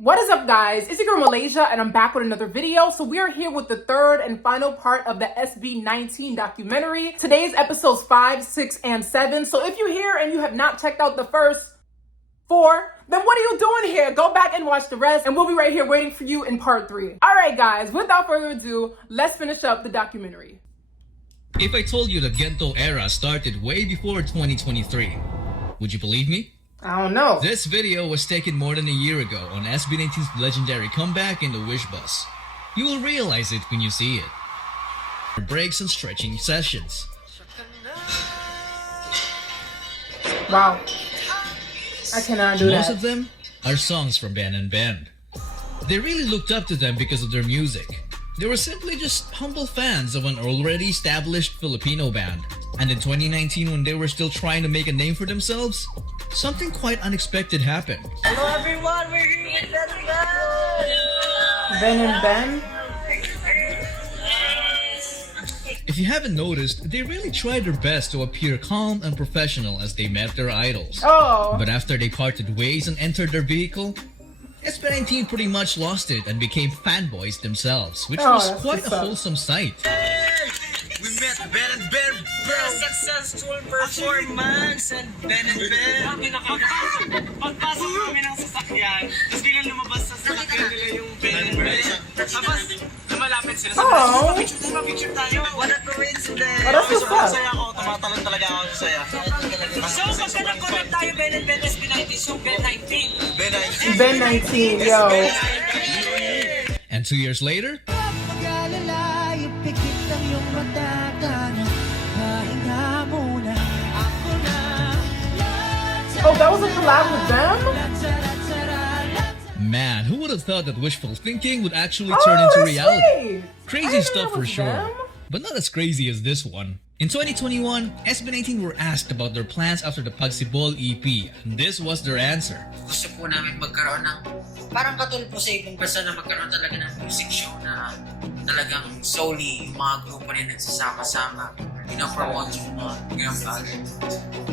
What is up, guys? It's your girl Malaysia, and I'm back with another video. So we are here with the third and final part of the SB19 documentary. Today's episodes 5, 6, and 7. So if you're here and you have not checked out the first 4, then what are you doing here? Go back and watch the rest, and we'll be right here waiting for you in part 3. All right, guys, without further ado, let's finish up the documentary. If I told you the Gento era started way before 2023, would you believe me? I don't know. This video was taken more than a year ago on SB19's legendary comeback in the Wish Bus. You will realize it when you see it. Breaks and stretching sessions. Wow. I cannot do that. Most of them are songs from Ben and Ben. They really looked up to them because of their music. They were simply just humble fans of an already established Filipino band. And in 2019, when they were still trying to make a name for themselves, something quite unexpected happened. Hello everyone, we're here with Ben and Ben! Ben and Ben? If you haven't noticed, they really tried their best to appear calm and professional as they met their idols. Oh. But after they parted ways and entered their vehicle, SB19 pretty much lost it and became fanboys themselves, which was quite a wholesome sight. We met Ben and Ben, bro! Successful performance and Ben and Ben! Pagpasok namin ng sasakyan, tapos biglang lumabas sa sasakyan nila yung Ben and Ben. Tapos lumalapit sila sa picture tayo. What a coincidence! Oh, that's what's up. Masaya ako, tumatalon talaga ako sa saya. So pagka nag-collab tayo Ben and Ben SB19, so Ben 19. Ben 19, yo. And 2 years later, Oh, that was a collab with them? man, who would have thought that wishful thinking would actually turn into reality? Sweet. Crazy stuff for sure, them. but not as crazy as this one. In 2021, SB19 were asked about their plans after the Pagsibol EP, and this was their answer. Gusto po namin magkaroon ng parang katulad po sa ibang bansa na magkaroon talaga ng music show na talagang solely yung mga grupo na nagsasama-sama. Pinopromote yung mga ganyan bagay.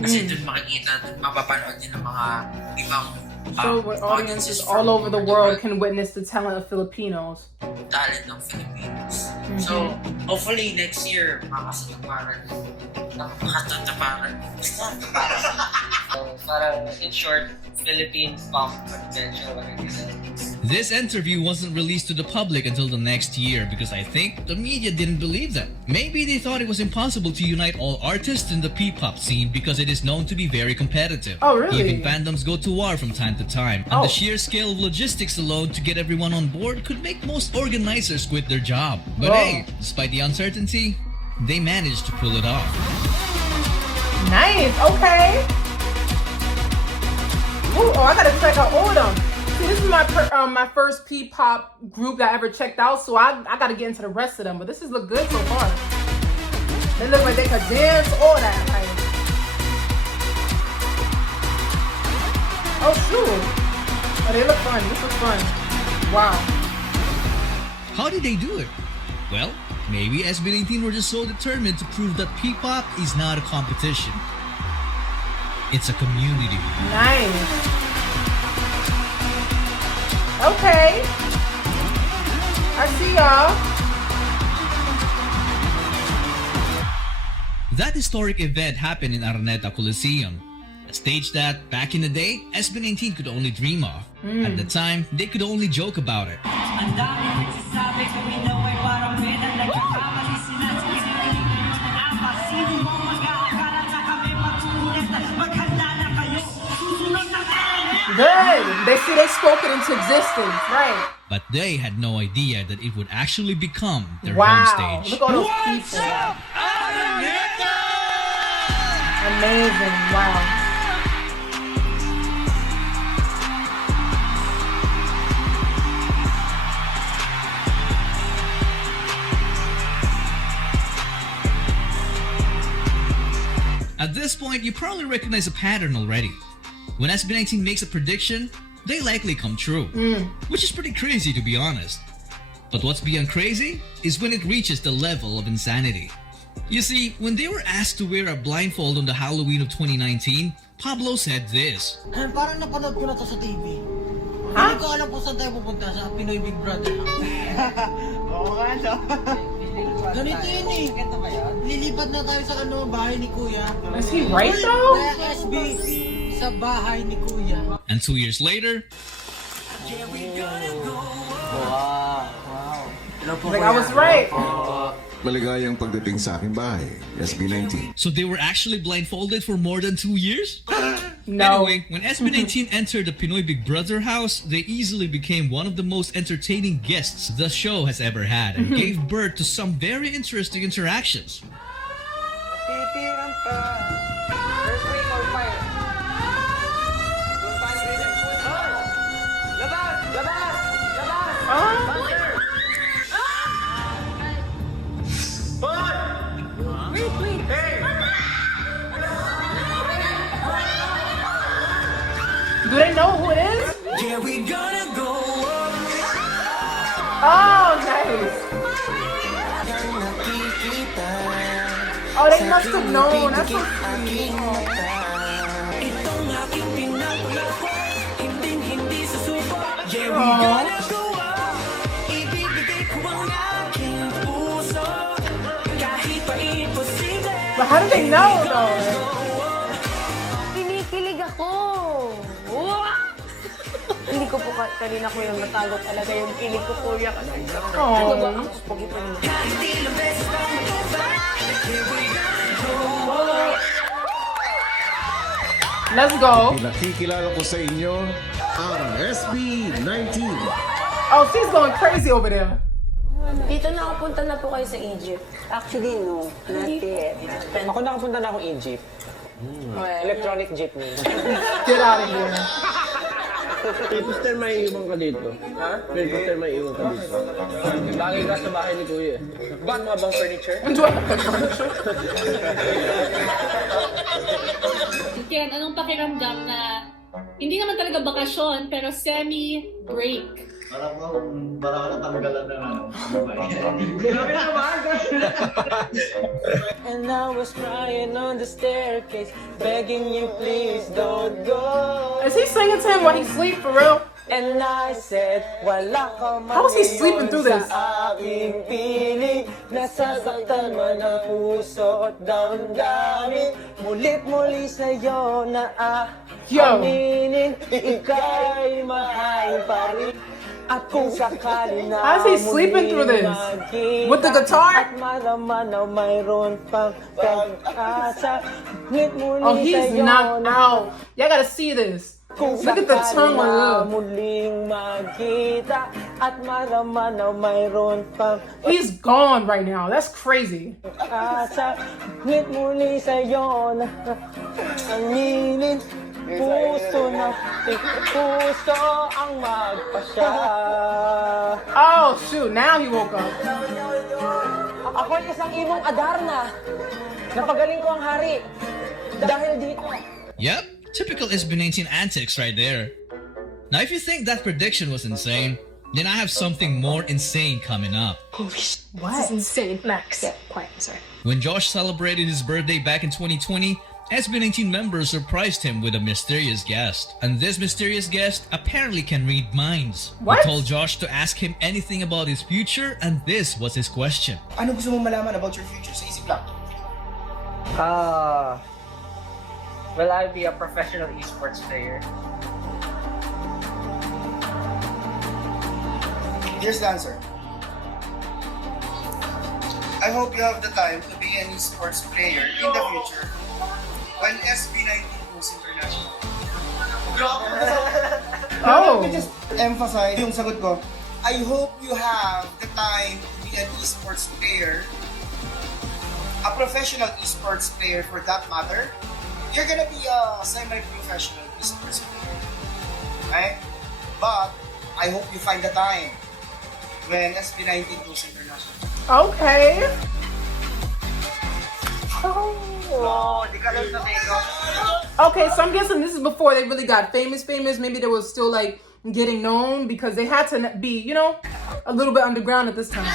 Kasi doon makikita, doon mapapanood din ng mga ibang So audiences all over the world can witness the talent of Filipinos. Talent ng Filipinos. So, hopefully next year, makasataparan. Basta, so, parang in short, Philippine pop adventure. This interview wasn't released to the public until the next year because I think the media didn't believe them. Maybe they thought it was impossible to unite all artists in the P-pop scene because it is known to be very competitive. Oh, really? Even fandoms go to war from time to time, and the sheer scale of logistics alone to get everyone on board could make most organizers quit their job. But hey, despite the uncertainty, they managed to pull it off. Nice, okay. Ooh, oh, I gotta check out all of them. See, this is my first P-pop group that I ever checked out, so I gotta get into the rest of them. But this is look good so far. They look like they could dance, all that. Like. Oh shoot! Oh, they look fun. This looks fun. Wow. How did they do it? Well, maybe SB19 were just so determined to prove that P-pop is not a competition. It's a community. Nice. Okay. I see y'all. That historic event happened in Araneta Coliseum, a stage that, back in the day, SB19 could only dream of. At the time, they could only joke about it. Good. They spoke it into existence, right? But they had no idea that it would actually become their Wow. home stage. Look at all those people. Amazing. Wow. At this point, you probably recognize a pattern already. When SB19 makes a prediction, they likely come true, which is pretty crazy to be honest. But what's beyond crazy is when it reaches the level of insanity. You see, when they were asked to wear a blindfold on the Halloween of 2019, Pablo said this. Parang napanood ko na to sa TV. Hindi ko alam kung saan tayo pupunta sa Pinoy Big Brother. Oo nga, no? Ganito yun eh. Lilipat na tayo sa bahay ni Kuya. Is he right though? Kaya SB, sa bahay ni Kuya. And 2 years later, Wow. Like I was right. Maligayang pagdating sa aking bahay, SB19. so they were actually blindfolded for more than 2 years? No. Anyway, when SB19 entered the Pinoy Big Brother house, they easily became one of the most entertaining guests the show has ever had and gave birth to some very interesting interactions. Titiran pa. Earthquake or fire? Doon pa rin yung food. Labas! Labas! Labas! Do they know who it is? Yeah, we gonna go Oh, nice. Oh, they must have known. That's so sweet. Itong aking pinapalako, hinding-hindi susuko. Yeah, we Aww. gonna go up. Ibibigay ko ang aking puso. Kahit pa imposible. But how do they know though? Kinikilig ako. Hindi ko po kanina ko yung natago talaga yung kilig ko kuya kasi. Ano ba ang pogi pa nila? Kahit ilang beses pang matubay. Yeah, we gonna go up. Let's go. Pinakikilala ko sa inyo ang SB19. Oh, she's going crazy over there. Dito nakapunta na po kayo sa Egypt. Actually, no. Not yet. Ako nakapunta na akong Egypt. Electronic jeepney. Get out of here. May poster may iwan ka dito. Ha? May poster may iwan ka dito. Bagay ka sa bahay ni Kuya. Ba't mga bang furniture? Ken, anong pakiramdam na hindi naman talaga bakasyon, pero semi-break? And I was crying on the staircase, begging you please don't go. Is he singing to him while he sleep for real? And I said, wala ka man How is he sleeping through this? sa aking piling. Nasasaktan man ang puso at damdamin. Mulit-muli sa'yo na Yo. aminin. Ika'y mahal pa rin. At kung sakali na How is he sleeping through this? With the guitar? At malaman na mayroon pang pag-asa. Ngunit Oh, muli he's sa'yo knocked na out. Y'all gotta see this. Look at the tongue on him. muling magkita at maraman na mayroon pang He's gone right now. That's crazy. asa. Ngit muli sa'yo na aminin. Puso na puso ang magpasya. Oh shoot, now he woke up. Ako'y isang ibong Adarna. Napagaling ko ang hari. Dahil dito. Yep, typical SB19 antics right there. Now if you think that prediction was insane, then I have something more insane coming up. This is insane. Max. Yeah, quiet, sorry. When Josh celebrated his birthday back in 2020, SB19 members surprised him with a mysterious guest. And this mysterious guest apparently can read minds. What? They told Josh to ask him anything about his future, and this was his question. Ano gusto mong malaman about your future sa isip lang? Will I be a professional esports player? Here's the answer. I hope you have the time to be an esports player in the future when SB19 goes international. Oh. Let me just emphasize yung sagot ko. I hope you have the time to be an esports player, a professional esports player for that matter. You're gonna be a semi-professional esports player. Right? But I hope you find the time when SB19 goes international. Okay. Oh, di ka lang natin. Okay, so I'm guessing this is before they really got famous. Maybe they were still like getting known because they had to be, you know, a little bit underground at this time.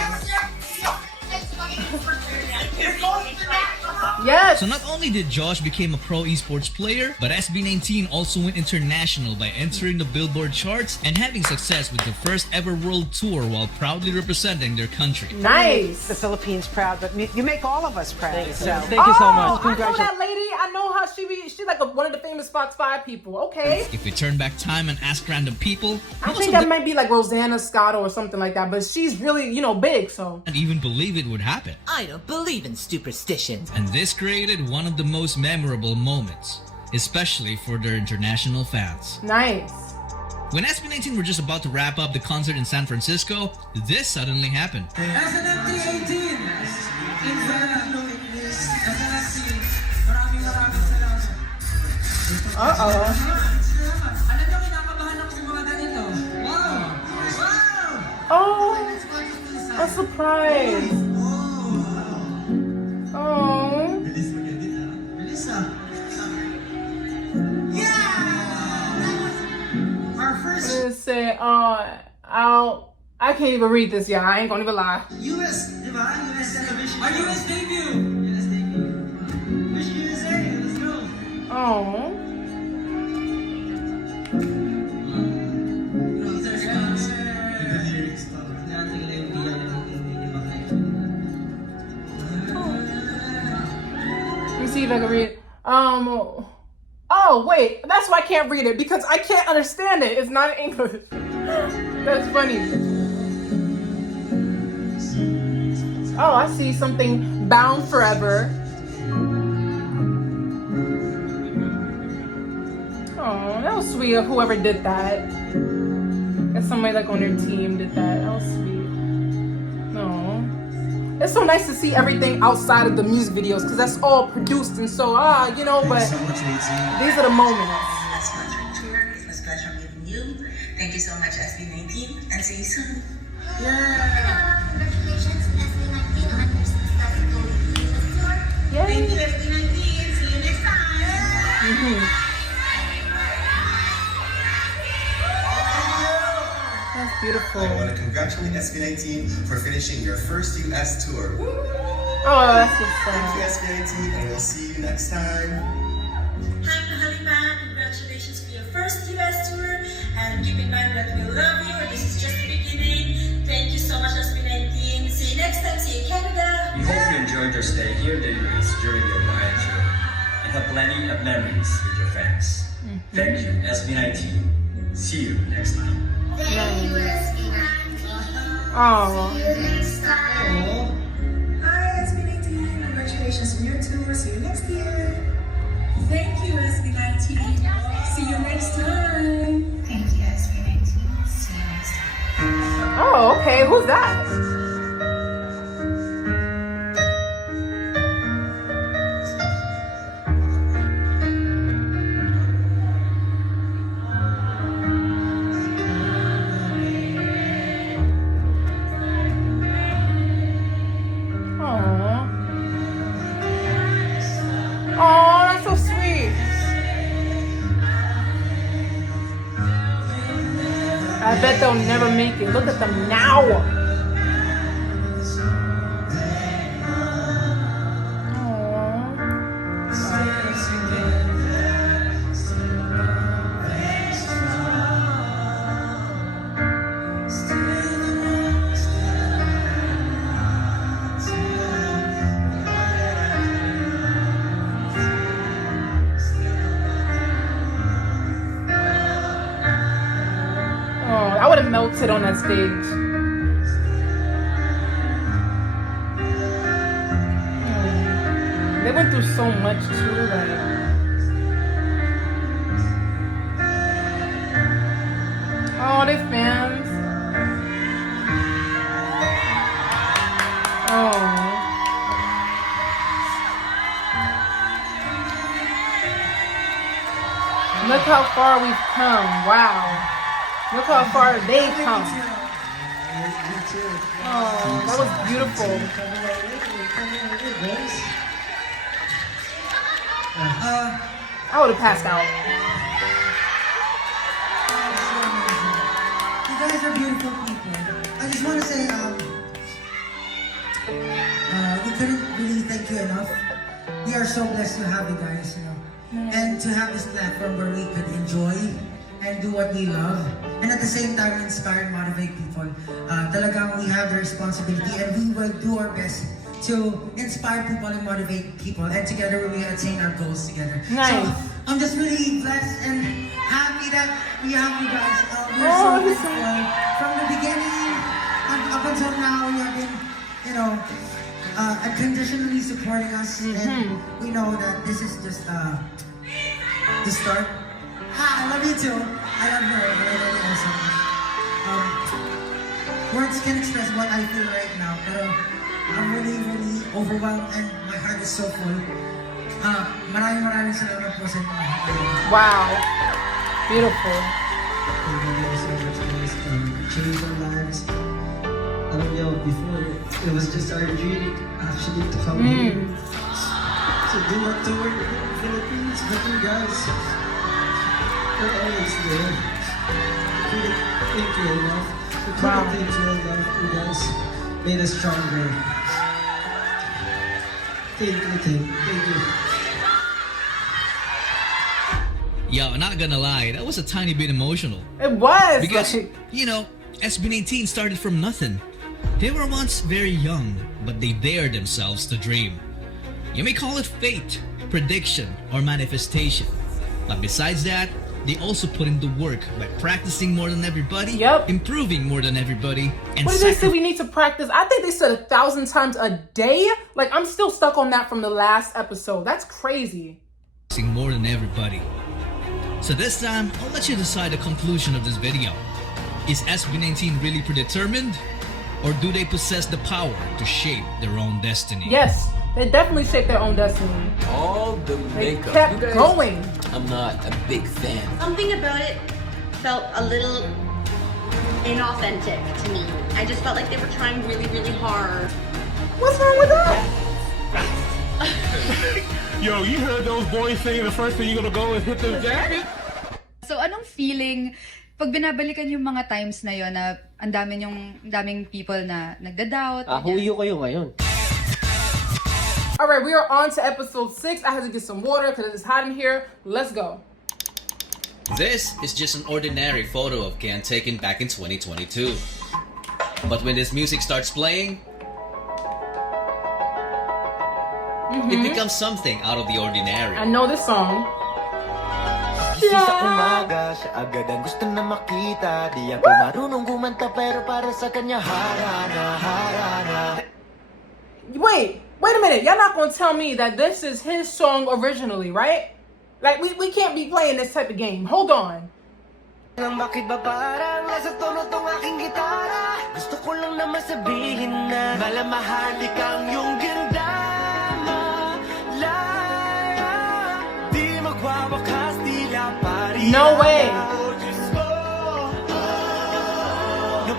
Yes. So not only did Josh become a pro esports player, but SB19 also went international by entering the Billboard charts and having success with the first ever world tour while proudly representing their country. Nice. The Philippines proud, but you make all of us proud. So. Thank you so I much. know that lady. I know how she's like one of the famous Fox 5 people. Okay. If we turn back time and ask random people, I think that might be like Rosanna Scotto or something like that, but she's really, big, so. didn't even believe it would happen. I don't believe in superstitions. And this created one of the most memorable moments, especially for their international fans. Nice. When SB19 were just about to wrap up the concert in San Francisco, this suddenly happened. Oh, a surprise. Oh. Let's say, I can't even read this, y'all. I ain't gonna even lie. US, diba? US television. Our US debut. US debut. Wish USA, let's go. Oh. Let me see if I can read. Oh wait, that's why I can't read it, because I can't understand it. It's not in English. That's funny. Oh, I see something. Bound Forever. Oh, that was sweet of whoever did that. Guess somebody like on their team did that. That was sweet. No. It's so nice to see everything outside of the music videos, because that's all produced and so, but these are the moments. Last concert tour. It was a pleasure meeting you. Thank you so much, SB19, and see you soon. Yeah. Congratulations, SB19, on your successful tour. Yay. Thank you, SB19. See you next time. That's beautiful. I want to congratulate SB19 for finishing your first US tour. Oh, that's so Thank you, sad. SB19, and we'll see you next time. Hi, Halima. Congratulations for your first US tour. And keep in mind that we love you. This is just the beginning. Thank you so much, SB19. See you next time. See you, Canada. We hope you enjoyed your stay here in the US during your voyage and have plenty of memories with your fans. Thank you, SB19. See you next time. Thank you, SB19. Oh. See you next time. Hi, SB19. Congratulations on your tour. See you next year. Thank you, SB19. See you next time. Thank you, SB19. See you next time. Oh, okay. Who's that? Oh, that's so sweet. I bet they'll never make it. Look at them now. I would have melted on that stage. They went through so much too, like. Oh, they fans. Oh. Look how far we've come. Wow. Look how far they've come. Oh, that was beautiful. I would have passed out. You guys are beautiful people. I just want to say, we couldn't really thank you enough we are so blessed to have you guys, you know, and to have this platform where we could enjoy and do what we love, and at the same time inspire and motivate people. Talagang we have the responsibility, and we will do our best to inspire people and motivate people, and together we attain our goals together. Nice. So I'm just really blessed and happy that we have you guys. We're so grateful. From the beginning up until now, you have been, you know, unconditionally supporting us, and we know that this is just the start. Hi, I love you too. I love her. I love you also. Words can express what I feel right now, but I'm really, really overwhelmed and my heart is so full. Maraming salamat po sa inyo. Wow. Beautiful. Thank you so much, guys. Changed our lives. Before, it was just our dream, actually, to come here. To do a tour in the Philippines, but you guys, you're always there. Thank you enough. We couldn't thank you enough. You guys made us stronger. Thank you. Yo, not gonna lie, that was a tiny bit emotional. It was! Because, you know, SB19 started from nothing. They were once very young, but they dared themselves to dream. You may call it fate, prediction, or manifestation. But besides that, they also put in the work by practicing more than everybody, improving more than everybody, and what did they say we need to practice? I think they said 1,000 times a day. Like, I'm still stuck on that from the last episode. That's crazy. More than everybody. So this time, I'll let you decide the conclusion of this video. Is SB19 really predetermined? Or do they possess the power to shape their own destiny? Yes, they definitely shape their own destiny. All the makeup. They kept going. I'm not a big fan. Something about it felt a little inauthentic to me. I just felt like they were trying really, really hard. What's wrong with that? Yo, you heard those boys saying the first thing you're gonna go is hit the jacket? So anong feeling pag binabalikan yung mga times na yon na ang daming people na nagda-doubt? Huyo kayo ngayon. Alright, we are on to episode 6. I had to get some water because it's hot in here. Let's go. This is just an ordinary photo of Ken taken back in 2022. But when this music starts playing, it becomes something out of the ordinary. I know this song. Sa umaga, siya agad ang gusto na makita. Di ako marunong kumanta pero para sa kanya harana. Wait a minute. Y'all not gonna tell me that this is his song originally, right? Like, we can't be playing this type of game. Hold on. Bakit ba parang nasa tono tong aking gitara? Gusto ko lang naman sabihin na malamahali kang yung ganda. Di magwawakas, tila pari. No way.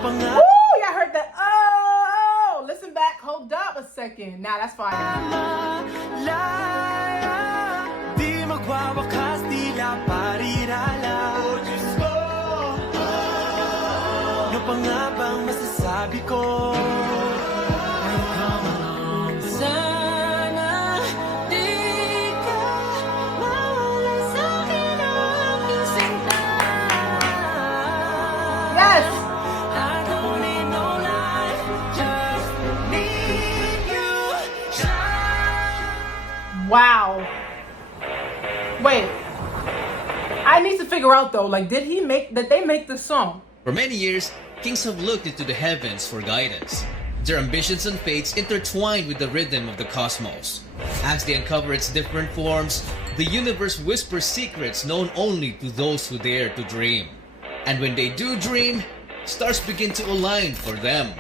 Woo! Y'all heard that? Oh! Listen back. Hold up a second. Nah, that's fine. Di magwawakas, tila parirala. Ano pa nga bang masasabi ko? Sana di ka mawala sa'kin ang aking sinta. Yes! I don't need no life, just need you. Wow. Wait. I need to figure out though, like, did they make this song? For many years, kings have looked into the heavens for guidance. Their ambitions and fates intertwined with the rhythm of the cosmos. As they uncover its different forms, the universe whispers secrets known only to those who dare to dream. And when they do dream, stars begin to align for them.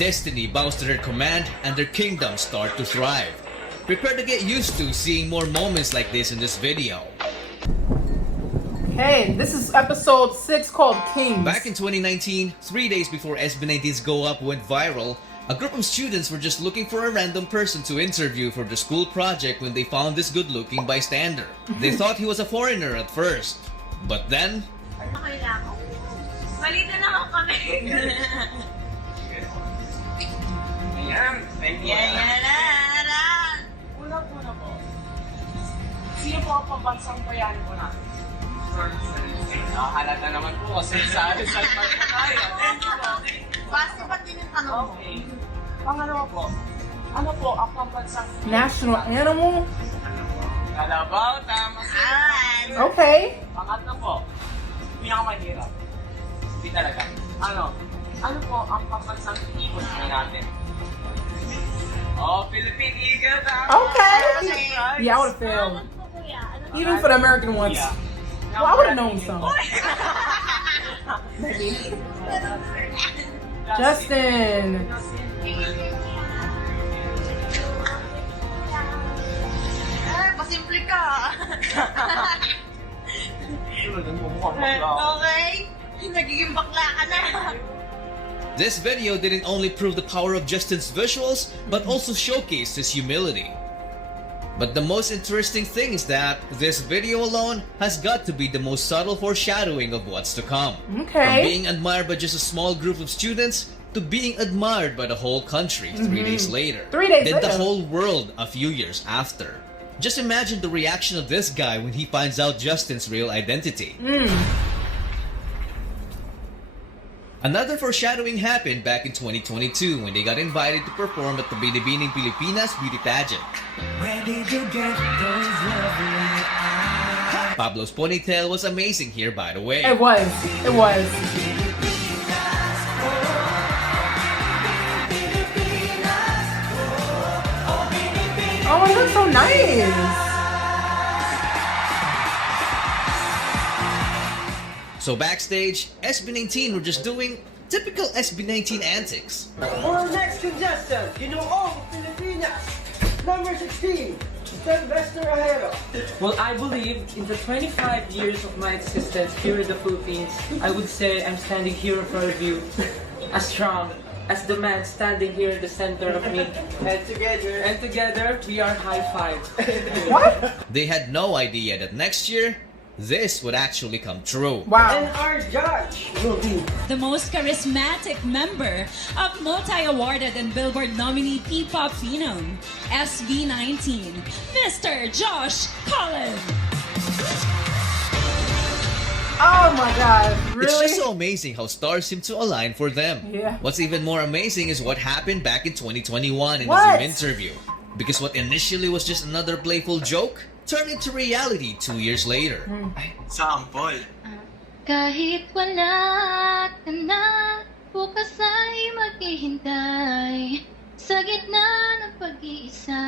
Destiny bows to their command and their kingdoms start to thrive. Prepare to get used to seeing more moments like this in this video. Hey, this is episode 6 called Kings. Back in 2019, 3 days before SB19's Go Up went viral, a group of students were just looking for a random person to interview for the school project when they found this good-looking bystander. They thought he was a foreigner at first, but then... Okay lang. Malito na ako kami. Ayan. Ayan. Una po. papayahin po natin. Halata naman po kasi sa result pa tayo. Basta ba't din yung tanong mo? Okay. Pangalawa po, ano po ang pambansang National animal? Kalabaw? Tama sir. Okay. Pangatlo po, pinakamahirap. Hindi talaga. Ano po ang pambansang ibon natin? Oh, Philippine Eagle. Okay. Yeah, I would have failed. Even for the American ones. Well, I would have known some. Maybe. Justin. Pasimple ka. Okay. Nagiging bakla ka na. This video didn't only prove the power of Justin's visuals, but also showcased his humility. But the most interesting thing is that this video alone has got to be the most subtle foreshadowing of what's to come. Okay. From being admired by just a small group of students to being admired by the whole country 3 days later. 3 days then later. the whole world a few years after. Just imagine the reaction of this guy when he finds out Justin's real identity. Another foreshadowing happened back in 2022 when they got invited to perform at the Binibining Pilipinas beauty pageant. Where did you get those lovely eyes? Pablo's ponytail was amazing here, by the way. It was. It was. Oh, it looks so nice. So backstage, SB19 were just doing typical SB19 antics. For our next contestant, Pilipinas, number 16, Sylvester Ajero. Well, I believe in the 25 years of my existence here in the Philippines, I would say I'm standing here in front of you as strong as the man standing here in the center of me. And together, we are high five. What? They had no idea that next year, this would actually come true. Wow. And our judge will be the most charismatic member of multi-awarded and Billboard nominee P-pop phenom, SB19, Mr. Josh Collins. Oh my God, really? It's just so amazing how stars seem to align for them. Yeah. What's even more amazing is what happened back in 2021 in the What? Zoom interview. Because what initially was just another playful joke turned into reality 2 years later. Sample. Kahit wala ka na, bukas ay maghihintay sa gitna ng pag-iisa.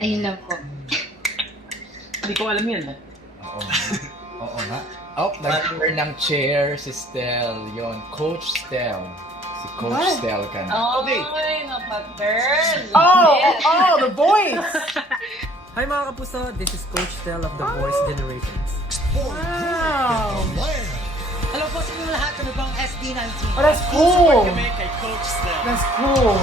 Ayun lang po. Hindi ko alam yan. Oo nga. Oh, nag-turn ng chair si Stel. Yon, Coach Stel. Si Coach What? Stel ka na. Okay. Napaturn. Oh, the voice. Hi mga kapuso, this is Coach Tel of The Voice Generations. Wow. Hello po sa inyo lahat, ano bang SB19? Oh, that's cool. Kami kay Coach Tel. That's cool.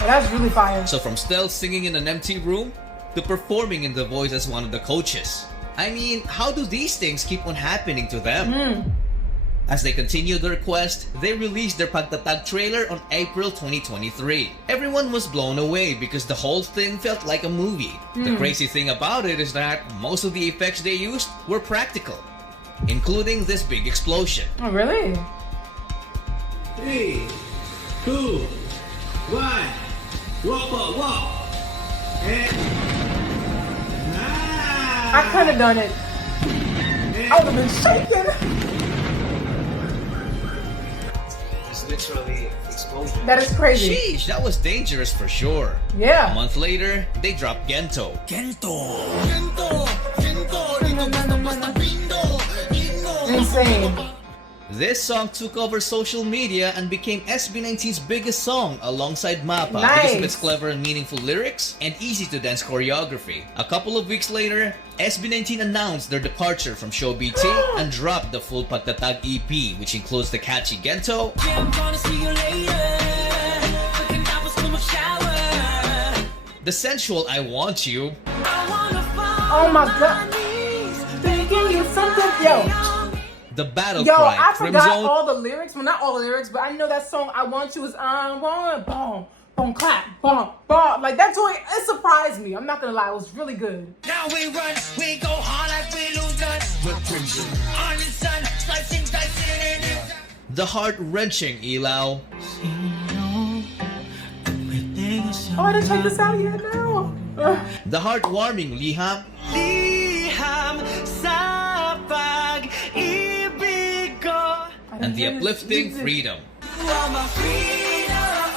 Oh, that's really fire. So from Stel singing in an empty room to performing in The Voice as one of the coaches. I mean, how do these things keep on happening to them? As they continued their quest, they released their PAGTATAG trailer on April 2023. Everyone was blown away because the whole thing felt like a movie. The crazy thing about it is that most of the effects they used were practical, including this big explosion. Oh, really? 3, 2, 1, walk. I could have done it. I would have been shaking. Literally explosion. That is crazy. Sheesh, that was dangerous for sure. Yeah. A month later, they dropped Gento. Insane. This song took over social media and became SB19's biggest song alongside Mapa Nice. because of its clever and meaningful lyrics and easy-to-dance choreography. A couple of weeks later, SB19 announced their departure from Show BT and dropped the full PAGTATAG EP, which includes the catchy Gento, the sensual I Want You, Oh my God. Thinking you something. Yo. the battle Yo, cry, I forgot Crimson, all the lyrics. Well, not all the lyrics, but I know that song I Want You is on one. Boom, boom, clap, boom, boom. Like that joint, it surprised me. I'm not gonna lie, it was really good. Now we run, we go hard like we lose none. We're crimson on the sun, slicing, dicing, and The heart-wrenching Ilaw. Oh, I didn't check this out yet now. The heartwarming Liham. liham sa pag-ibig ko. And the uplifting Freedom. You are my freedom.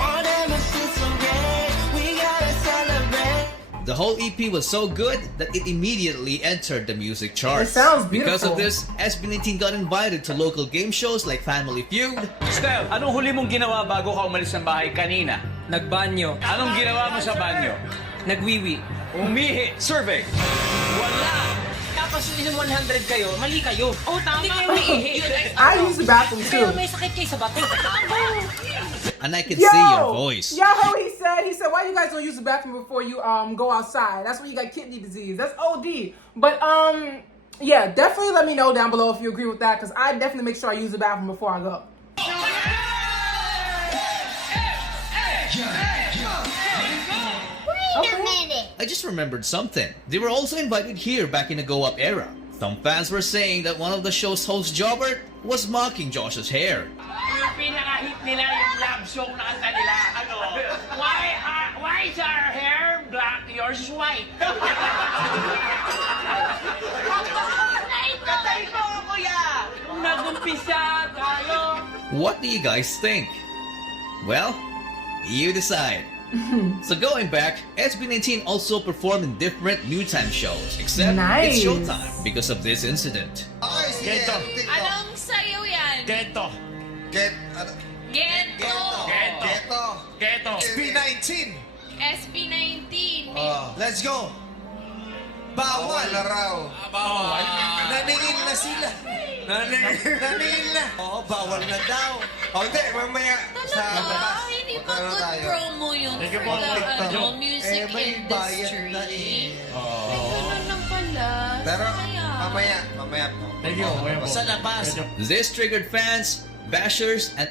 All them is so great. We gotta celebrate. The whole EP was so good that it immediately entered the music charts. It sounds Because of beautiful. this, SB19 got invited to local game shows like Family Feud. Steph, anong huli mong ginawa bago ka umalis ng bahay kanina? Nagbanyo. Anong ginawa mo sa banyo? Nagwiwi. Umihi. Survey. Wala. Tapos yung 100 kayo, mali kayo. Oh, tama. Hindi kayo umiihi. I use the bathroom too. Pero may sakit kayo sa bato. And I can see your voice. Y'all heard what he said? He said, why you guys don't use the bathroom before you go outside? That's when you got kidney disease. That's OD. But yeah, definitely let me know down below if you agree with that, because I definitely make sure I use the bathroom before I go. Wait a minute. I just remembered something. They were also invited here back in the Go Up era. Some fans were saying that one of the show's host, Jobert, was mocking Josh's hair. Yung pinaka-hit nila yung love song na kanta nila. Ano? Why is our hair black? Yours is white. Katay ko, kuya! Nag-umpisa tayo. What do you guys think? Well, you decide. So going back, SB19 also performed in different new time shows, except Nice. it's showtime because of this incident. Geto. Anong sayo yan? Geto. Gento. Geto. Geto. SB19. SB19. Let's go. Bawal na raw. Bawal. Naningin na sila. Naningin na. Oo, bawal na daw. O hindi, mamaya sa labas. Hindi ba Magkano good tayo? promo yun Thank you for po, the music may bayad industry? na eh. Ganun lang pala. Pero Sayang. mamaya po. Thank you. Sa labas. This triggered fans, bashers, and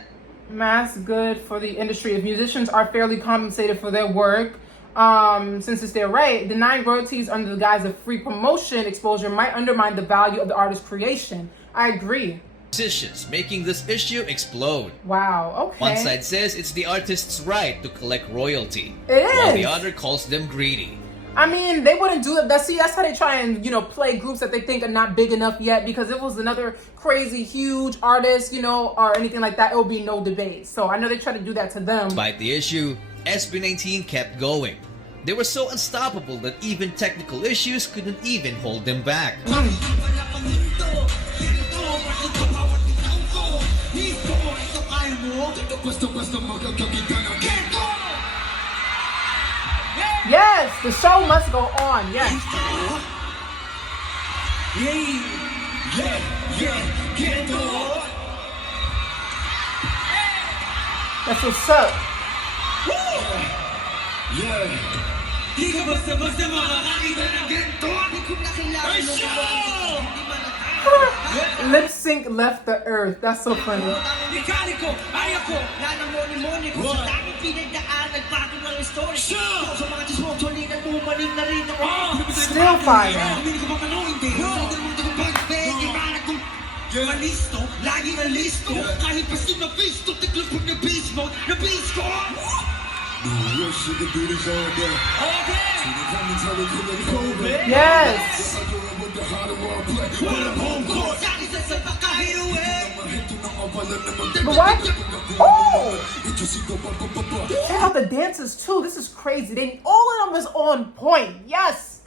Mass good for the industry. If musicians are fairly compensated for their work, since it's their right, denying royalties under the guise of free promotion exposure might undermine the value of the artist's creation. I agree. musicians, making this issue explode. Wow, okay. One side says it's the artist's right to collect royalty, It while the is. other calls them greedy. I mean, they wouldn't do it. That's how they try and, play groups that they think are not big enough yet, because if it was another crazy, huge artist, or anything like that, it would be no debate. So I know they try to do that to them. Despite the issue, SB19 kept going. They were so unstoppable that even technical issues couldn't even hold them back. Yes, the show must go on. Yes. That's what's up. Lip sync left the earth. That's so funny. Still fire. Malisto, lagi na listo. Kahit pa si Mephisto, tiklop na beast mode, na beast ko. Yes. But what? Oh! Check out the dances too. This is crazy. All of them is on point. Yes.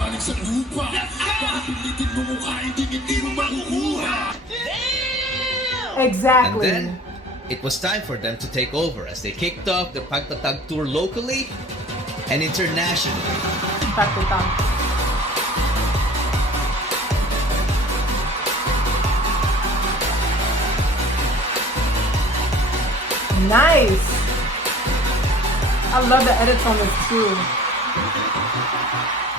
Exactly. And then, it was time for them to take over as they kicked off the PAGTATAG tour locally and internationally. PAGTATAG. Nice. I love the edits on this too.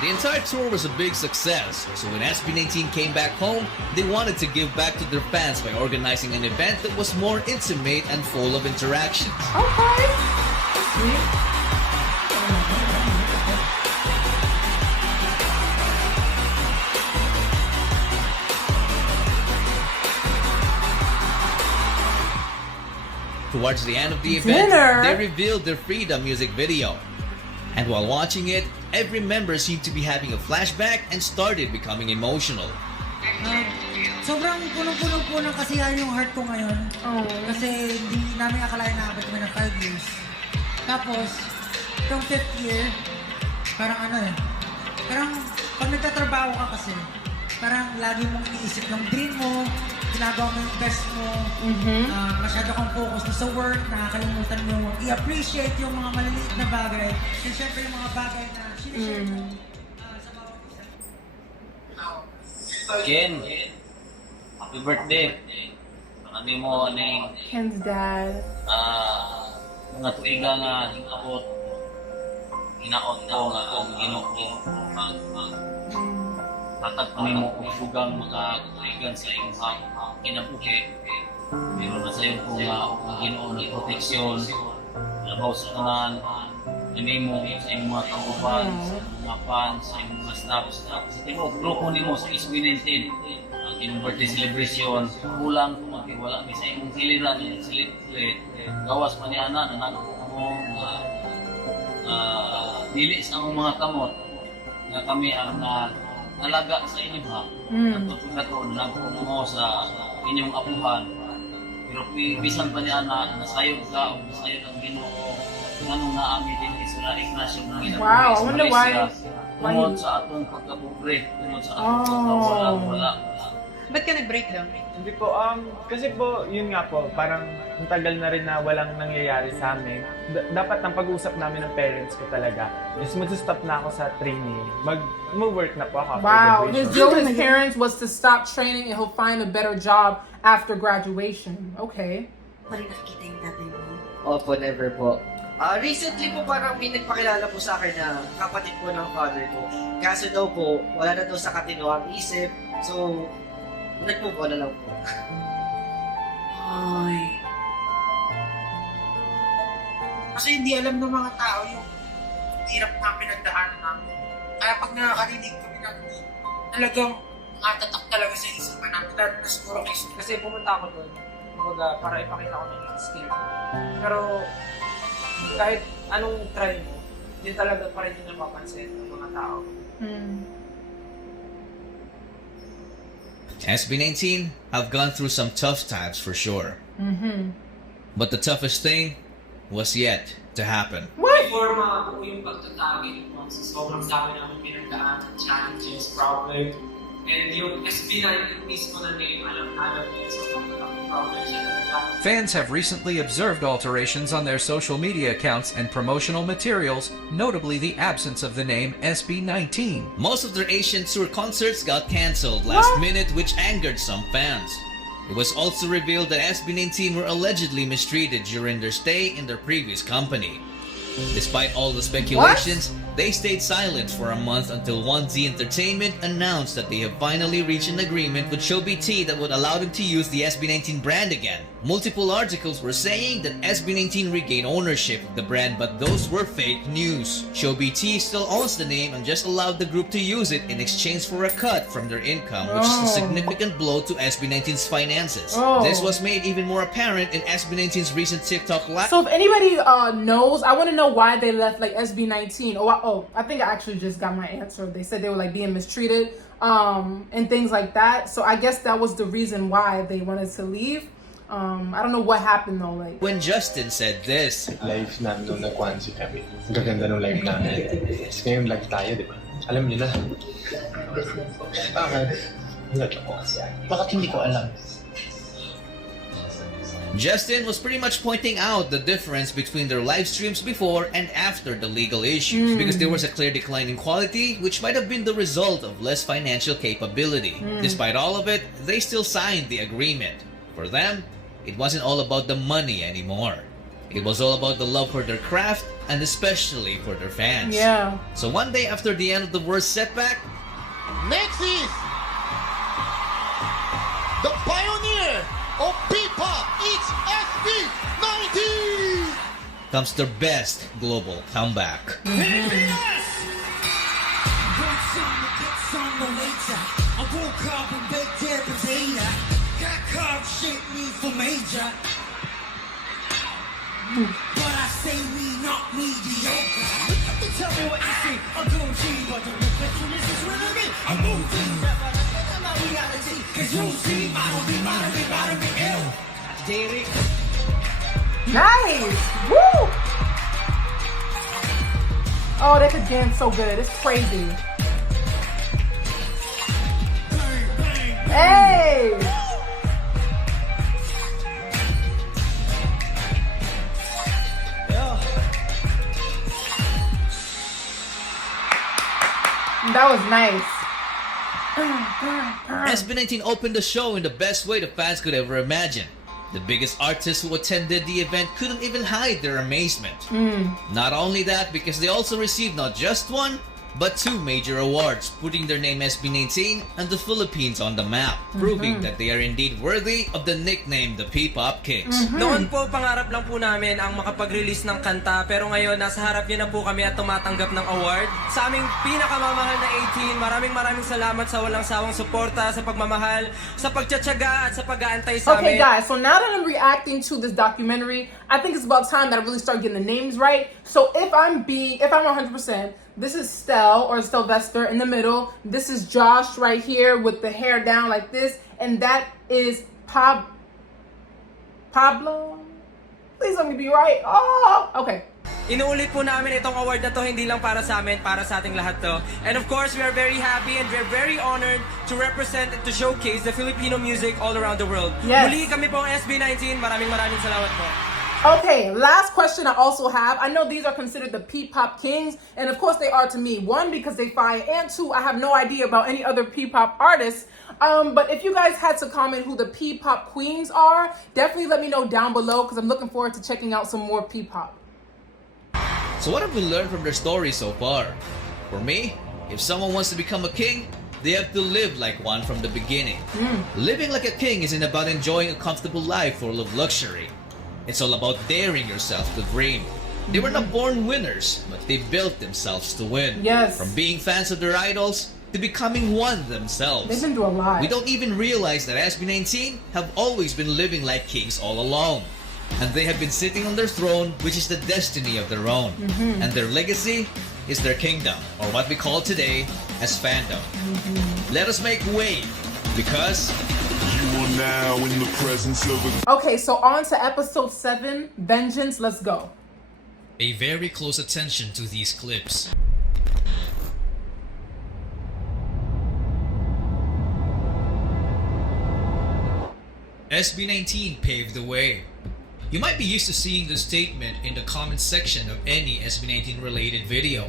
The entire tour was a big success, so when SB19 came back home, they wanted to give back to their fans by organizing an event that was more intimate and full of interactions. Okay. sweet. Towards the end of the event, they revealed their Freedom music video. And while watching it, every member seemed to be having a flashback and started becoming emotional. Sobrang punong-puno po ng kasiyahan yung heart ko ngayon. Kasi hindi namin akalain na abot kami ng 5 years. Tapos, itong 5th year, parang parang pag nagtatrabaho ka kasi, parang lagi mong iniisip ng dream mo, ginagawa mo yung best mo, masyado kang focus sa work, nakakalimutan mo i-appreciate yung mga maliliit na bagay. And syempre yung mga bagay na sinishare mo sa bawat isa. Ken, happy birthday. Ano mo, Ken's dad. Mga tuiga nga, hinaot ko nga kung Ginoo. Tatag kami mo usugang mga tuigan sa iyong kinabuhi. Pero na sa iyong kung Ginoo ng proteksyon, labaw sa kanan, hindi mo sa iyong mga tauban, sa mga fans, sa iyong mga staff. Grupo ni mo sa SB19, ang iyong birthday celebration, kulang kung magtiwala mi sa iyong siliran, silit-silit. Gawas pa ni Ana na nagpapamong dili sa ang mga kamot na kami ang nalaga sa inyo ha. Nagtutog na to, nagpapamong mo sa inyong apuhan. Pero bisan pa ni Ana, nasayod ka o nasayod ang Ginoo. Ganun na amin din sa Ignacio ng Ginoo. Wow, I wonder why. Tungod sa atong pagkapobre, tungod sa atong wala. Ba't ka nag-breakdown? Hindi po, kasi po, yun nga po, parang ang tagal na rin na walang nangyayari sa amin. Dapat ang pag-usap namin ng parents ko talaga is mag-stop na ako sa training. Mag-work na po ako after graduation. His deal with his parents was to stop training and he'll find a better job after graduation. Okay. Parang nakikita yung tatay mo? Opo, never po. Recently po parang may nagpakilala po sa akin na kapatid po ng father ko. Kaso daw po, wala na daw sa katinoang isip. So, nag-move on na lang po. Ay. Kasi hindi alam ng mga tao yung hirap na pinagdaanan namin. Kaya pag nakakarinig kami ng talagang matatak talaga sa isipan namin. Lalo na siguro kasi pumunta ako doon. Para ipakita ko ng skill. Pero kahit anong try mo, hindi talaga pa rin yung napapansin ng mga tao. SB19 have gone through some tough times for sure. But the toughest thing was yet to happen. Before makakuha yung pagtatagin mo, sobrang dami namin pinagdaan, challenges, problems, and yung SB19 mismo na name, alam niya sa mga problems siya talaga. Fans have recently observed alterations on their social media accounts and promotional materials, notably the absence of the name SB19. Most of their Asian tour concerts got cancelled last minute, which angered some fans. It was also revealed that SB19 were allegedly mistreated during their stay in their previous company. Despite all the speculations, they stayed silent for a month until 1Z Entertainment announced that they have finally reached an agreement with ShowBT that would allow them to use the SB19 brand again. Multiple articles were saying that SB19 regained ownership of the brand, but those were fake news. ShowBT still owns the name and just allowed the group to use it in exchange for a cut from their income, which is a significant blow to SB19's finances. This was made even more apparent in SB19's recent TikTok live. So if anybody knows, I want to know why they left like SB19. I think I actually just got my answer. They said they were like being mistreated and things like that. So I guess that was the reason why they wanted to leave. I don't know what happened though. Like when Justin said this, live namin nung nag-Kwanzi kami. Ang gaganda nung live namin. Tapos ngayon live tayo, di ba? Alam niyo na. Bakit hindi ko alam? Justin was pretty much pointing out the difference between their live streams before and after the legal issues, because there was a clear decline in quality, which might have been the result of less financial capability. Despite all of it, they still signed the agreement. For them, it wasn't all about the money anymore. It was all about the love for their craft and especially for their fans. Yeah. So one day after the end of the worst setback, next is the pioneer of P-pop, it's SB19! comes their best global comeback. I woke up and baked their potato. Got carved shit me for major. But I say me, not mediocre. Tell me what you see. I'm doing G, but the reflectionist is really me. I'm moving. I'm my reality. Cause you see, model me ill. Derek. Nice! Woo! Oh, they could dance so good. It's crazy. Hey! That was nice. SB19 opened the show in the best way the fans could ever imagine. The biggest artists who attended the event couldn't even hide their amazement. Not only that, because they also received not just one, but two major awards, putting their name SB19 and the Philippines on the map, proving that they are indeed worthy of the nickname the P-Pop Kings. Noon po, pangarap lang po namin ang makapag-release ng kanta, pero ngayon nasa harap niyo na po kami at tumatanggap ng award. Sa aming pinakamamahal na 18, maraming salamat sa walang sawang suporta, sa pagmamahal, sa pagtsatsaga at sa pag-aantay sa Okay amin. guys, so now that I'm reacting to this documentary, I think it's about time that I really start getting the names right. So if I'm 100%, this is Stel or Stelvester in the middle. This is Josh right here with the hair down like this. And that is Pablo? Please let me be right. Oh, okay. Inuulit po namin itong award na to hindi lang para sa amin, para sa ating lahat to. And of course, we are very happy and we are very honored to represent and to showcase the Filipino music all around the world. Yes. Muli kami po ang SB19. Maraming salamat po. Okay, last question I also have. I know these are considered the P-Pop Kings, and of course they are to me. One, because they fire, and two, I have no idea about any other P-Pop artists. But if you guys had to comment who the P-Pop Queens are, definitely let me know down below, because I'm looking forward to checking out some more P-Pop. So what have we learned from their story so far? For me, if someone wants to become a king, they have to live like one from the beginning. Living like a king isn't about enjoying a comfortable life full of luxury. It's all about daring yourself to dream. They were not born winners, but they built themselves to win. Yes. From being fans of their idols to becoming one themselves. They've been through a lot. We don't even realize that SB19 have always been living like kings all along. And they have been sitting on their throne, which is the destiny of their own. And their legacy is their kingdom, or what we call today as fandom. Let us make way, because you are now in the presence of a... Okay, so on to episode 7, Vengeance. Let's go. Pay very close attention to these clips. SB19 paved the way. You might be used to seeing the statement in the comment section of any SB19 related video,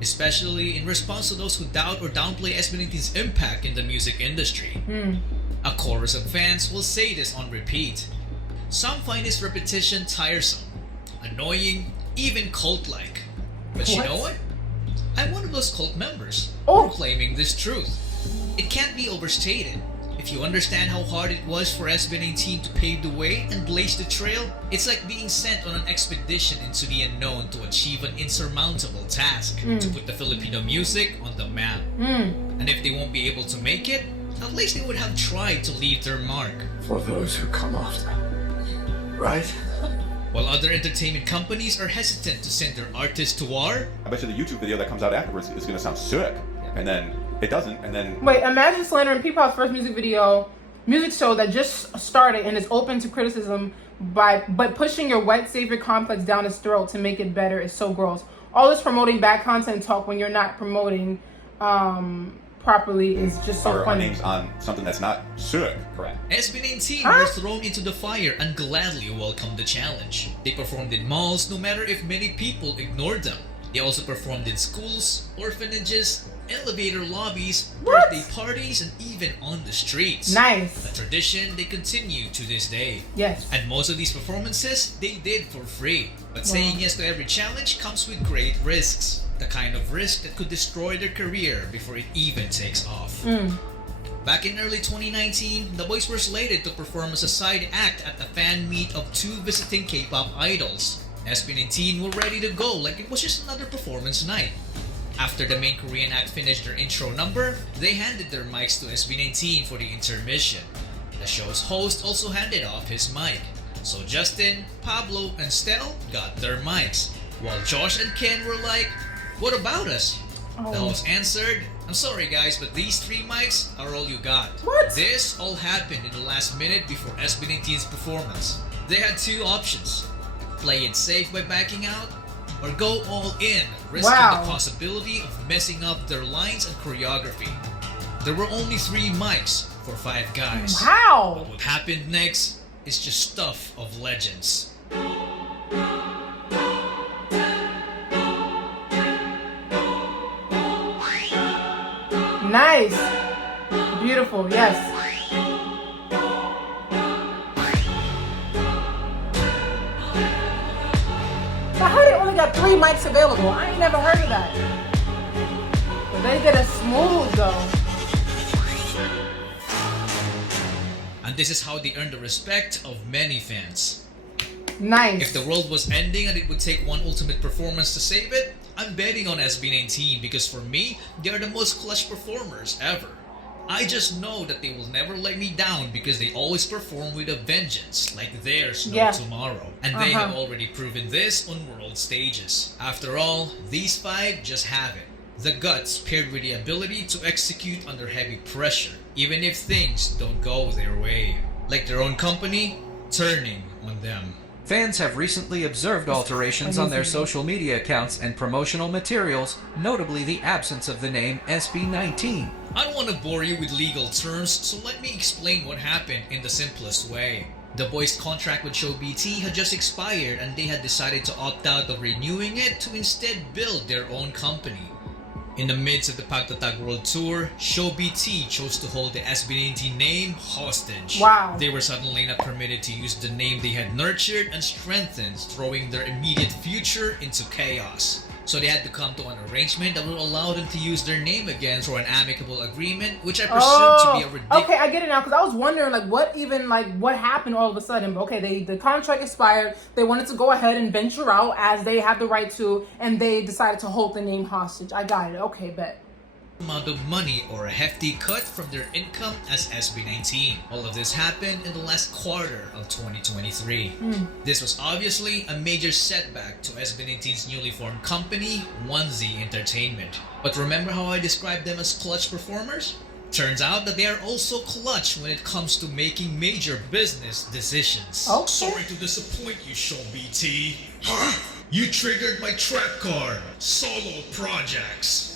especially in response to those who doubt or downplay SB19's impact in the music industry. A chorus of fans will say this on repeat. Some find this repetition tiresome, annoying, even cult-like. But you know what? I'm one of those cult members proclaiming this truth. It can't be overstated. If you understand how hard it was for SB19 to pave the way and blaze the trail, it's like being sent on an expedition into the unknown to achieve an insurmountable task, to put the Filipino music on the map. And if they won't be able to make it, at least they would have tried to leave their mark. For those who come after. Right? While other entertainment companies are hesitant to send their artists to war, I bet you the YouTube video that comes out afterwards is going to sound sick. And then it doesn't, and then... Wait, imagine slandering P-Pop's first music show that just started and is open to criticism, but pushing your white savior complex down his throat to make it better is so gross. All this promoting bad content talk when you're not promoting properly is just so our funny. names on something that's not sick. Correct. SB19 were thrown into the fire and gladly welcomed the challenge. They performed in malls no matter if many people ignored them. They also performed in schools, orphanages, elevator lobbies, birthday parties, and even on the streets. Nice. A tradition they continue to this day. Yes. And most of these performances they did for free. But saying yes to every challenge comes with great risks. The kind of risk that could destroy their career before it even takes off. Back in early 2019, the boys were slated to perform as a side act at the fan meet of 2 visiting K-pop idols. SB19 were ready to go like it was just another performance night. After the main Korean act finished their intro number, they handed their mics to SB19 for the intermission. The show's host also handed off his mic. So Justin, Pablo, and Stel got their mics, while Josh and Ken were like, "What about us?" The host answered, "I'm sorry guys, but these 3 mics are all you got." What? This all happened in the last minute before SB19's performance. They had 2 options: play it safe by backing out, or go all in, risking the possibility of messing up their lines and choreography. There were only 3 mics for 5 guys. Wow! But what happened next is just stuff of legends. Nice. Beautiful, yes. So how they only got 3 mics available? I ain't never heard of that. But they did a smooth though. And this is how they earned the respect of many fans. Nice. If the world was ending and it would take one ultimate performance to save it, I'm betting on SB19 because for me, they are the most clutch performers ever. I just know that they will never let me down because they always perform with a vengeance, like there's no tomorrow. And they have already proven this on world stages. After all, these 5 just have it. The guts paired with the ability to execute under heavy pressure, even if things don't go their way. Like their own company, turning on them. Fans have recently observed alterations on their social media accounts and promotional materials, notably the absence of the name SB19. I don't want to bore you with legal terms, so let me explain what happened in the simplest way. The boys' contract with Show BT had just expired and they had decided to opt out of renewing it to instead build their own company. In the midst of the PAGTATAG World Tour, Show BT chose to hold the SB19 name hostage. Wow. They were suddenly not permitted to use the name they had nurtured and strengthened, throwing their immediate future into chaos. So they had to come to an arrangement that would allow them to use their name again through an amicable agreement, which I presume to be a ridiculous... Okay, I get it now, because I was wondering, like, what happened all of a sudden? Okay, the contract expired, they wanted to go ahead and venture out, as they have the right to, and they decided to hold the name hostage. I got it, okay, bet. Amount of money or a hefty cut from their income as SB19. All of this happened in the last quarter of 2023. This was obviously a major setback to SB19's newly formed company, Onesie Entertainment. But remember how I described them as clutch performers? Turns out that they are also clutch when it comes to making major business decisions. Okay. Sorry to disappoint you, Show BT. You triggered my trap card. Solo projects.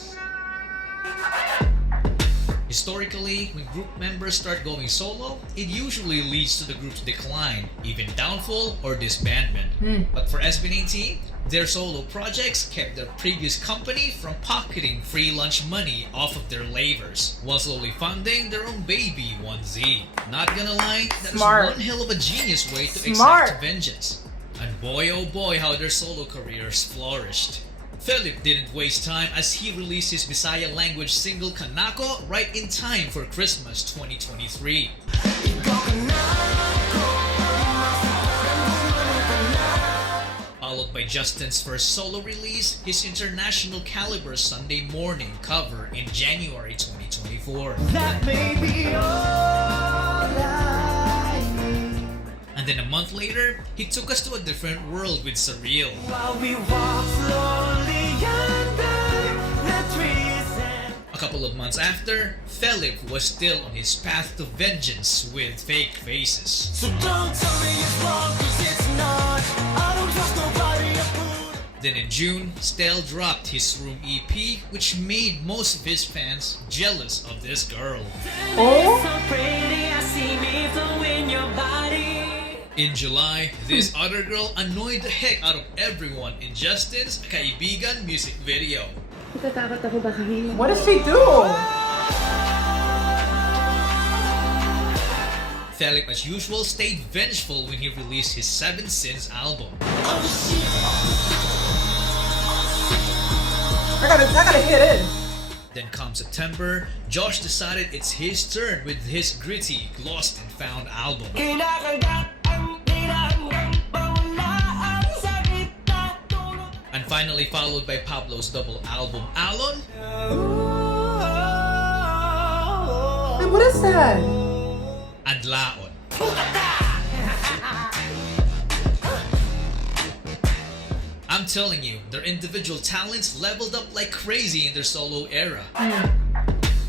Historically, when group members start going solo, it usually leads to the group's decline, even downfall or disbandment. But for SB19, their solo projects kept their previous company from pocketing free lunch money off of their labors, while slowly funding their own baby Onesie. Not gonna lie, that is one hell of a genius way to exact vengeance. And boy oh boy how their solo careers flourished. Philip didn't waste time as he released his Bisaya language single Kanako right in time for Christmas 2023. Followed by Justin's first solo release, his international caliber Sunday Morning cover in January 2024. That may be all I need. And then a month later, he took us to a different world with Surreal. While we walk slowly under the trees and... A couple of months after, Philip was still on his path to vengeance with Fake Faces. So don't tell me it's wrong, 'cause it's not. I don't trust nobody. Then in June, Stel dropped his Room EP, which made most of his fans jealous of this girl. In July, this other girl annoyed the heck out of everyone in Justin's Kaibigan music video. What does she do? Philip, as usual, stayed vengeful when he released his 7 Sins album. I gotta hit it. Then come September, Josh decided it's his turn with his gritty Lost and Found album. finally followed by Pablo's double album Alon. Hey, what is that? Adlaon. I'm telling you, their individual talents leveled up like crazy in their solo era.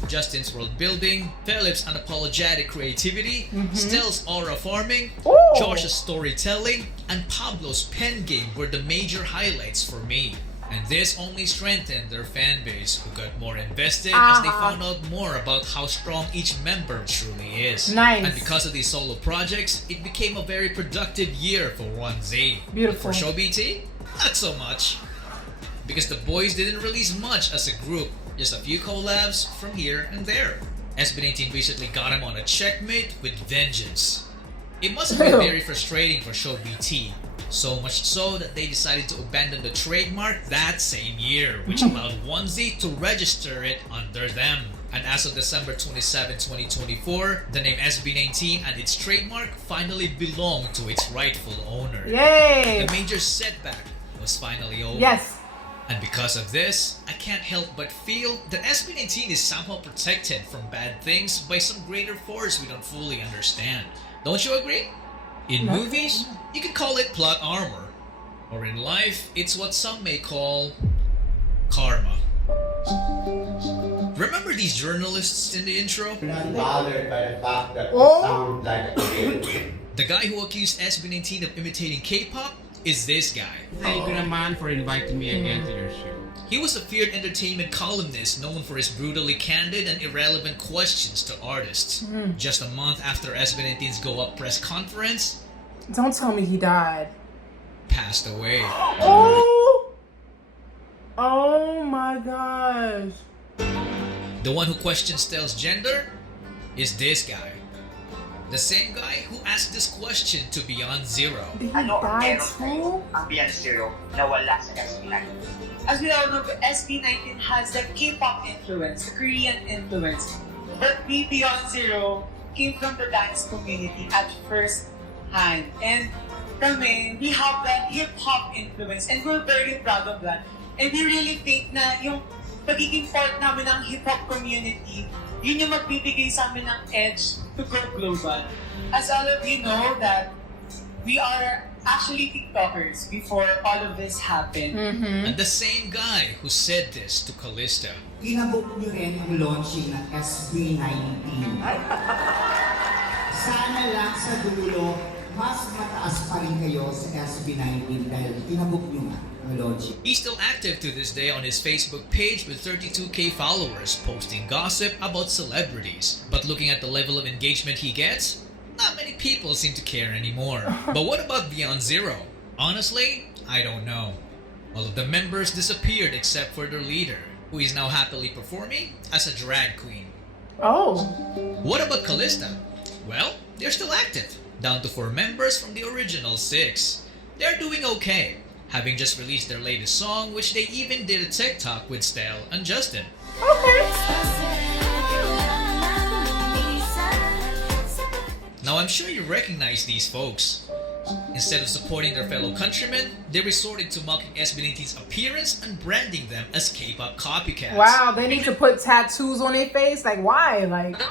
Justin's world building, Philip's unapologetic creativity, Stell's aura farming, Josh's storytelling, and Pablo's pen game were the major highlights for me. And this only strengthened their fan base, who got more invested as they found out more about how strong each member truly is. Nice. And because of these solo projects, it became a very productive year for 1Z. Beautiful. For Show BT, not so much. Because the boys didn't release much as a group, just a few collabs from here and there. SB19 recently got him on a checkmate with vengeance. It must have been very frustrating for Show BT. So much so that they decided to abandon the trademark that same year, which allowed 1Z to register it under them. And as of December 27, 2024, the name SB19 and its trademark finally belonged to its rightful owner. Yay! The major setback was finally over. Yes. And because of this, I can't help but feel that SB19 is somehow protected from bad things by some greater force we don't fully understand. Don't you agree? In movies, you can call it plot armor. Or in life, it's what some may call karma. Remember these journalists in the intro? Not bothered by the fact that Oh. it sounds like a The guy who accused SB19 of imitating K-pop is this guy. Thank you naman for inviting me again to your show. He was a feared entertainment columnist known for his brutally candid and irrelevant questions to artists. Just a month after SB19's Go Up press conference, Don't tell me he died. passed away. Oh! Oh my gosh. The one who questioned Stell's gender is this guy. The same guy who asked this question to Beyond Zero. Ano ang meron kayo ang Beyond Zero na wala sa SB19? As we all know, SB19 has the K-pop influence, the Korean influence. But we, Beyond Zero, came from the dance community at first hand. And kami, we have the hip-hop influence and we're very proud of that. And we really think na yung pagiging part namin ng hip-hop community, yun yung magbibigay sa amin ng edge to go global. As all of you know that we are actually TikTokers before all of this happened. And the same guy who said this to Callista. Inabook nyo rin ang launching ng SB19. Sana lang sa dulo, mas mataas pa rin kayo sa SB19 dahil inabook nyo nga ang launching. He's still active to this day on his Facebook page with 32k followers, posting gossip about celebrities. But looking at the level of engagement he gets, not many people seem to care anymore. But what about Beyond Zero? Honestly, I don't know. All of the members disappeared except for their leader, who is now happily performing as a drag queen. Oh. What about Callista? Well, they're still active, down to 4 members from the original 6. They're doing okay, having just released their latest song, which they even did a TikTok with Stell and Justin. Now I'm sure you recognize these folks. Instead of supporting their fellow countrymen, they resorted to mocking SB19's appearance and branding them as K-pop copycats. Wow, they need to put tattoos on their face? Like, why? Like,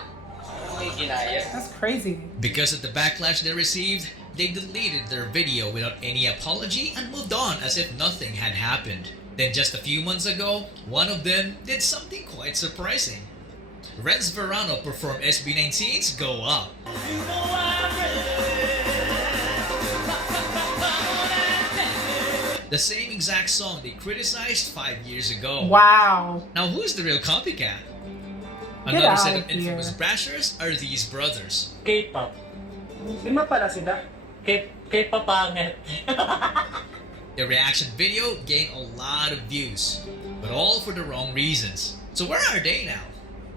that's crazy. Because of the backlash they received, they deleted their video without any apology and moved on as if nothing had happened. Then just a few months ago, one of them did something quite surprising. Renz Verano performed SB19's Go Up. The same exact song they criticized 5 years ago. Wow. Now who's the real copycat? Get Another out set of of infamous bashers are these brothers. K-pop. Lima pala sila. K-pop pangit. Their reaction video gained a lot of views, but all for the wrong reasons. So where are they now?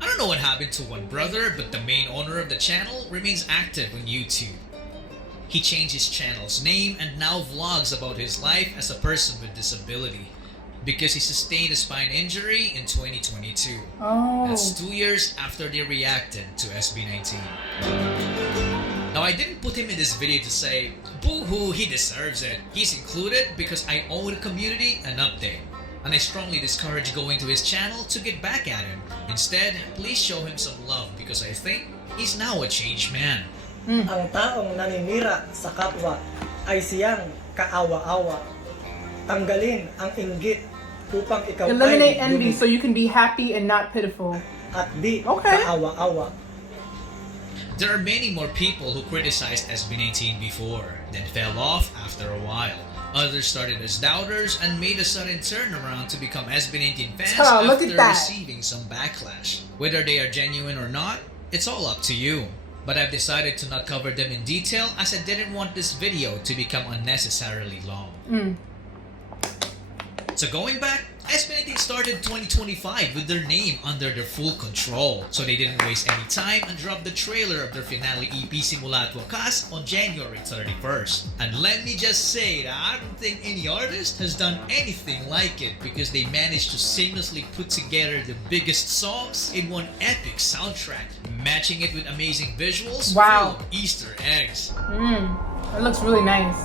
I don't know what happened to one brother, but the main owner of the channel remains active on YouTube. He changed his channel's name and now vlogs about his life as a person with disability because he sustained a spine injury in 2022. Oh. That's 2 years after they reacted to SB19. Now I I didn't put him in this video to say, boo-hoo, he deserves it. He's included because I owe the community an update. And I strongly discourage going to his channel to get back at him. Instead, please show him some love because I think he's now a changed man. Ang taong naninira sa kapwa ay siyang kaawa-awa. Tanggalin ang inggit upang ikaw Eliminate ay envy so you can be happy and not pitiful. At di kaawa-awa. There are many more people who criticized SB19 before, then fell off after a while. Others started as doubters and made a sudden turnaround to become SB19 fans after receiving some backlash. Whether they are genuine or not, it's all up to you. But I've decided to not cover them in detail as I didn't want this video to become unnecessarily long. So going back, SB19 started 2025 with their name under their full control. So they didn't waste any time and dropped the trailer of their finale EP Simula at Wakas on January 31st. And let me just say that I don't think any artist has done anything like it because they managed to seamlessly put together the biggest songs in one epic soundtrack, matching it with amazing visuals full of Easter eggs. It looks really nice.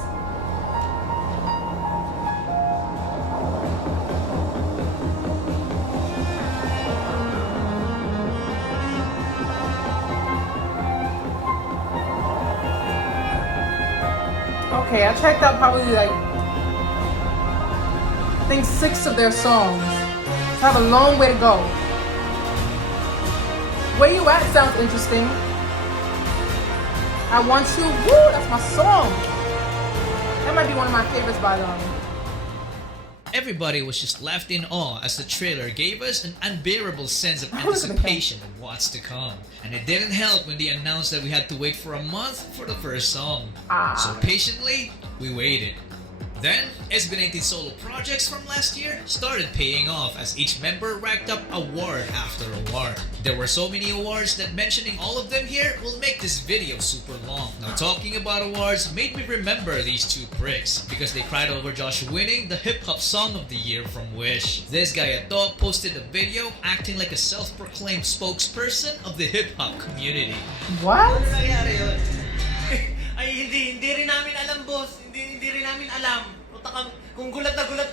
Okay, I checked out probably like, I think 6 of their songs. I have a long way to go. Where You At sounds interesting. I Want You, woo, that's my song. That might be one of my favorites by them. Everybody was just left in awe as the trailer gave us an unbearable sense of anticipation of what's to come. And it didn't help when they announced that we had to wait for a month for the first song. So patiently, we waited. Then, SB19 solo projects from last year started paying off as each member racked up award after award. There were so many awards that mentioning all of them here will make this video super long. Now talking about awards made me remember these 2 pricks because they cried over Josh winning the Hip Hop Song of the Year from Wish. This guy at Dog posted a video acting like a self-proclaimed spokesperson of the hip hop community. What? Ano nangyari yun? Ay, hindi rin namin alam, boss. Hindi rin namin alam. Kung gulat na gulat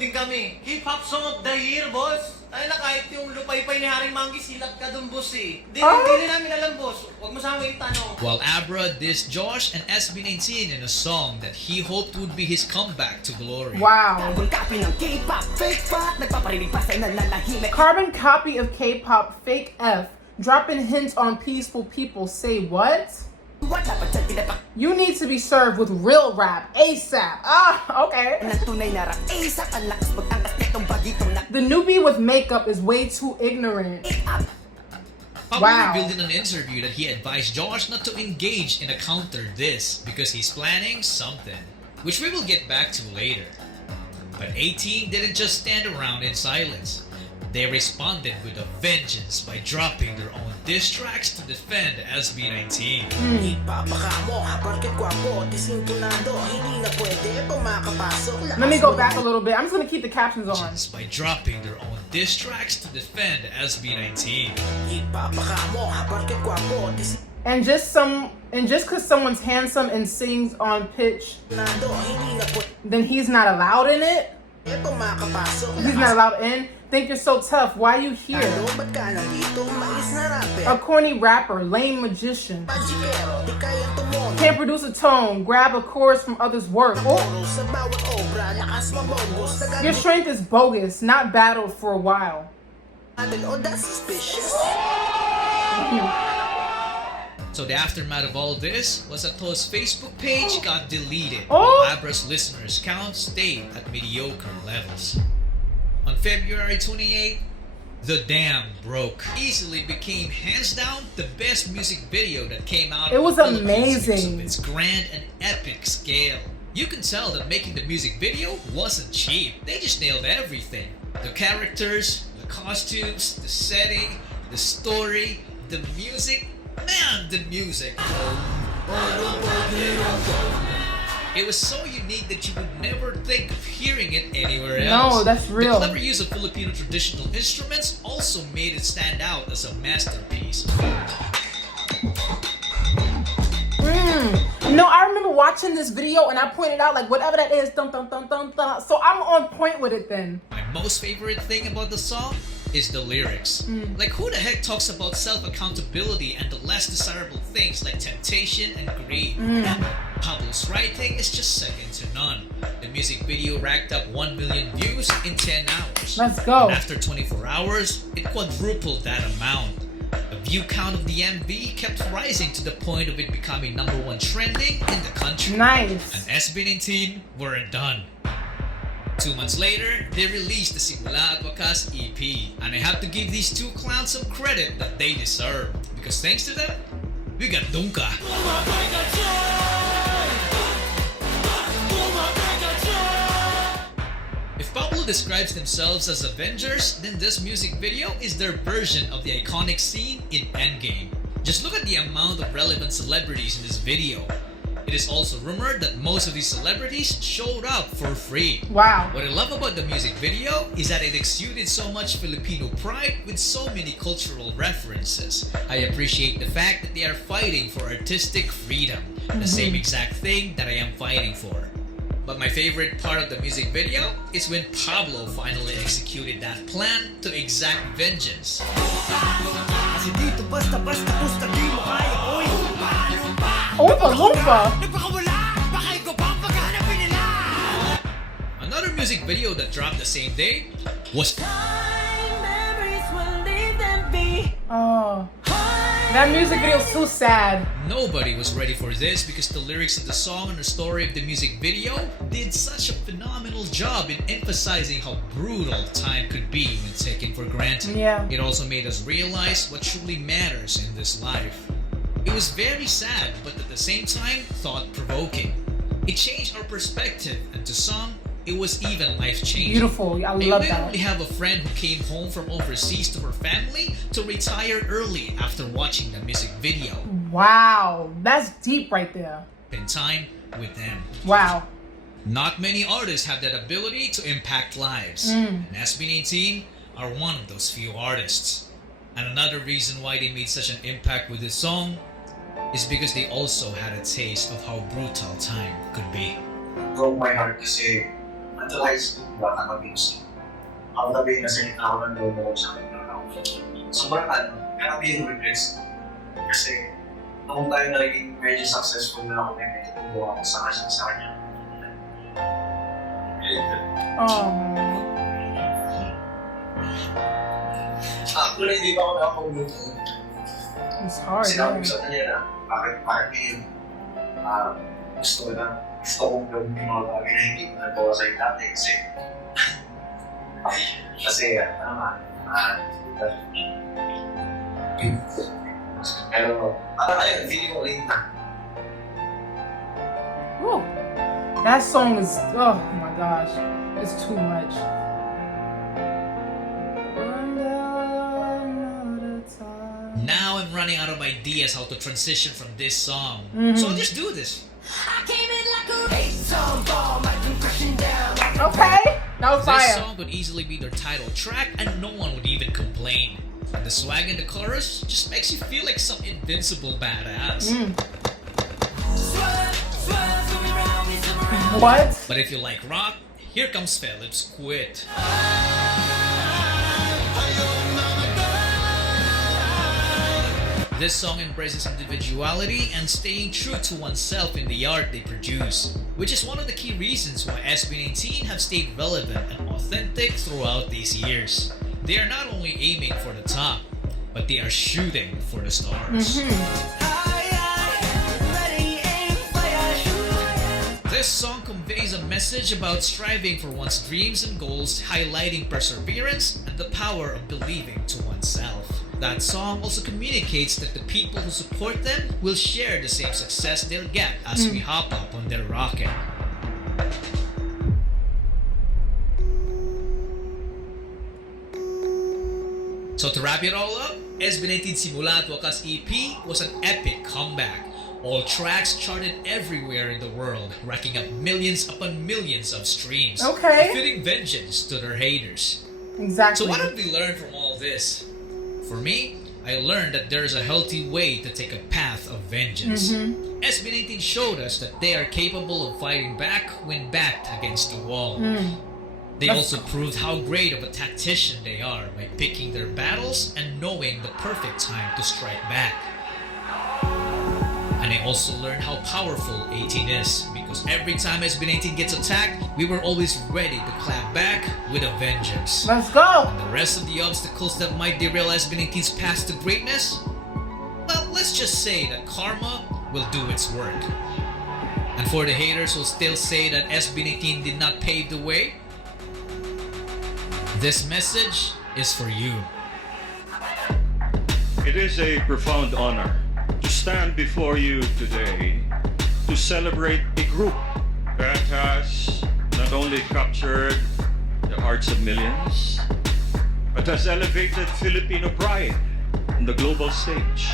din kami. Hip-hop Song of the Year, boss. Ay na, kahit yung lupay-pay ni Haring Manggi, silat ka dun, boss eh. Hindi rin namin alam, boss. Huwag mo sa amin itanong. While Abra dissed Josh and SB19 in a song that he hoped would be his comeback to glory. Wow. Carbon copy of K-pop Fake F, dropping hints on peaceful people. Say what? You need to be served with real rap ASAP. Okay. The newbie with makeup is way too ignorant. Probably revealed in an interview that he advised Josh not to engage in a counter diss because he's planning something, which we will get back to later. But 18 didn't just stand around in silence. They responded with a vengeance by dropping their own diss tracks to defend SB19. Let me go back a little bit. I'm just gonna keep the captions on. By dropping their own diss tracks to defend SB19. And just because someone's handsome and sings on pitch, then he's not allowed in it? He's not allowed in? Think you're so tough, why are you here? A corny rapper, lame magician. Can't produce a tone, grab a chorus from others' work. Oh. Your strength is bogus, not battled for a while. So the aftermath of all this was that To's Facebook page got deleted while Abra's listeners count stayed at mediocre levels. On February 28, The Dam broke. Easily became hands down the best music video that came out It was of the Philippines amazing. because of its grand and epic scale. You can tell that making the music video wasn't cheap. They just nailed everything. The characters, the costumes, the setting, the story, the music. Man, the music. It was so unique that you would never think of hearing it anywhere else. No, that's real. The clever use of Filipino traditional instruments also made it stand out as a masterpiece. watching this video and I pointed out like whatever that is, dun dun dun dun dun. So I'm on point with it then. My most favorite thing about the song is the lyrics. Like, who the heck talks about self-accountability and the less desirable things like temptation and greed? Pablo's writing is just second to none. The music video racked up 1 million views in 10 hours. Let's go. And after 24 hours, it quadrupled that amount. The view count of the MV kept rising to the point of it becoming #1 trending in the country. Nice. And SB19 weren't done. 2 months later, they released the Simula at Wakas EP, and I have to give these two clowns some credit that they deserve, because thanks to them, we got Dunka. If Pablo describes themselves as Avengers, then this music video is their version of the iconic scene in Endgame. Just look at the amount of relevant celebrities in this video. It is also rumored that most of these celebrities showed up for free. Wow. What I love about the music video is that it exuded so much Filipino pride with so many cultural references. I appreciate the fact that they are fighting for artistic freedom, the same exact thing that I am fighting for. But my favorite part of the music video is when Pablo finally executed that plan to exact vengeance. Oompa Loompa. Another music video that dropped the same day was Oh, that music video is so sad. Nobody was ready for this because the lyrics of the song and the story of the music video did such a phenomenal job in emphasizing how brutal time could be when taken for granted. Yeah. It also made us realize what truly matters in this life. It was very sad, but at the same time, thought-provoking. It changed our perspective, and to some, it was even life-changing. Beautiful. I love that. I literally have a friend who came home from overseas to her family to retire early after watching the music video. Wow, that's deep right there. Spend time with them. Wow. Not many artists have that ability to impact lives. And SB19 are one of those few artists. And another reason why they made such an impact with this song is because they also had a taste of how brutal time could be. Broke my heart kasi until high school, bata kami kasi ako tabi na salita ako ng lolo sa akin na ako. Sobrang kami yung regrets kasi noong tayo naging medyo successful na ako may medyo tubuha ako sa kanya. Actually, hindi pa ako nakapagluto. It's hard. Sinabi ko sa kanya na bakit yun? Gusto kong gawin yung mga bagay na hindi ko nagawa sa'yo dati kasi pero ayun, feeling ko late na. Woo. That song is, oh my gosh, it's too much. Now I'm running out of ideas how to transition from this song. So I'll just do this. Okay, that was fire. This song could easily be their title track and no one would even complain. The swag in the chorus just makes you feel like some invincible badass. What? But if you like rock, here comes Philip's Quit. This song embraces individuality and staying true to oneself in the art they produce, which is one of the key reasons why SB19 have stayed relevant and authentic throughout these years. They are not only aiming for the top, but they are shooting for the stars. This song conveys a message about striving for one's dreams and goals, highlighting perseverance and the power of believing to oneself. That song also communicates that the people who support them will share the same success they'll get as we hop up on their rocket. So to wrap it all up, SB19 Simula at Wakas EP was an epic comeback. All tracks charted everywhere in the world, racking up millions upon millions of streams. Okay. Fitting vengeance to their haters. Exactly. So what have we learned from all this? For me, I learned that there is a healthy way to take a path of vengeance. SB19 showed us that they are capable of fighting back when backed against the wall. They also proved how great of a tactician they are by picking their battles and knowing the perfect time to strike back. And I also learned how powerful 18 is, because every time SB19 gets attacked, we were always ready to clap back with a vengeance. Let's go! And the rest of the obstacles that might derail SB19's path to greatness? Well, let's just say that karma will do its work. And for the haters who still say that SB19 did not pave the way, this message is for you. It is a profound honor to stand before you today to celebrate a group that has not only captured the hearts of millions, but has elevated Filipino pride on the global stage,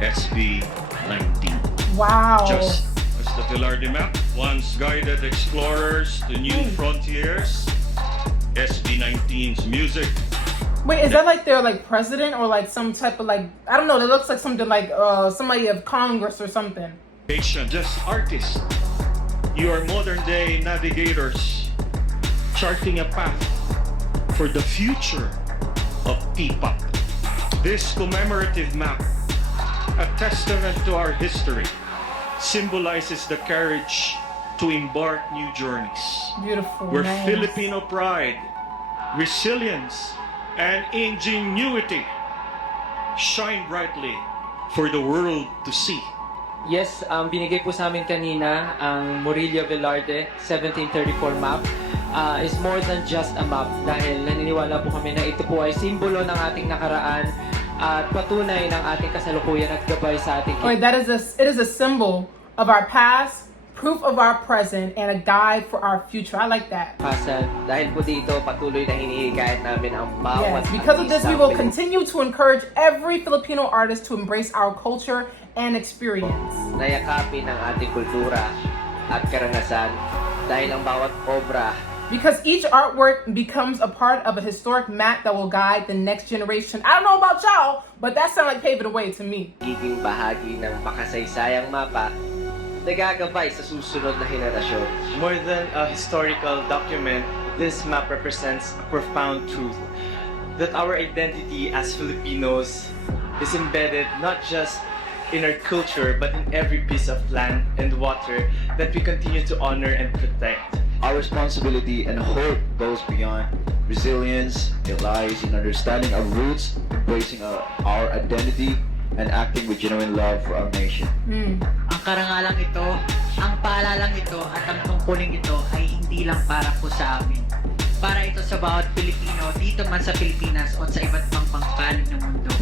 SB19. Wow. Just as the Velarde map once guided explorers to new frontiers, SB19's music. Wait, is that like their like president or like some type of like, I don't know, it looks like something like somebody of Congress or something. Just artists. You are modern day navigators charting a path for the future of P-pop. This commemorative map, a testament to our history, symbolizes the courage to embark new journeys. Beautiful. Where nice. Filipino pride, resilience, and ingenuity shine brightly for the world to see. Yes, binigay po sa amin kanina ang Murillo Velarde 1734 map is more than just a map dahil naniniwala po kami na ito po ay simbolo ng ating nakaraan at patunay ng ating kasalukuyan at gabay sa ating Wait, it is a symbol of our past, proof of our present, and a guide for our future. I like that. Dahil po dito patuloy na hinihikayat namin ang bawat Yes, because of this, we will continue to encourage every Filipino artist to embrace our culture and experience. Nayakapin ang ating kultura at karanasan dahil ang bawat obra. Because each artwork becomes a part of a historic map that will guide the next generation. I don't know about y'all, but that sounds like paving the way to me. Giging bahagi ng makasaysayang mapa nagagabay sa susunod na henerasyon. More than a historical document, this map represents a profound truth that our identity as Filipinos is embedded not just in our culture but in every piece of land and water that we continue to honor and protect. Our responsibility and hope goes beyond resilience. It lies in understanding our roots, embracing our identity, and acting with genuine love for our nation. Ang karangalang ito, ang paalalang ito, at ang tungkuling ito ay hindi lang para po sa amin. Para ito sa bawat Pilipino dito man sa Pilipinas o sa iba't ibang pangpanig ng mundo.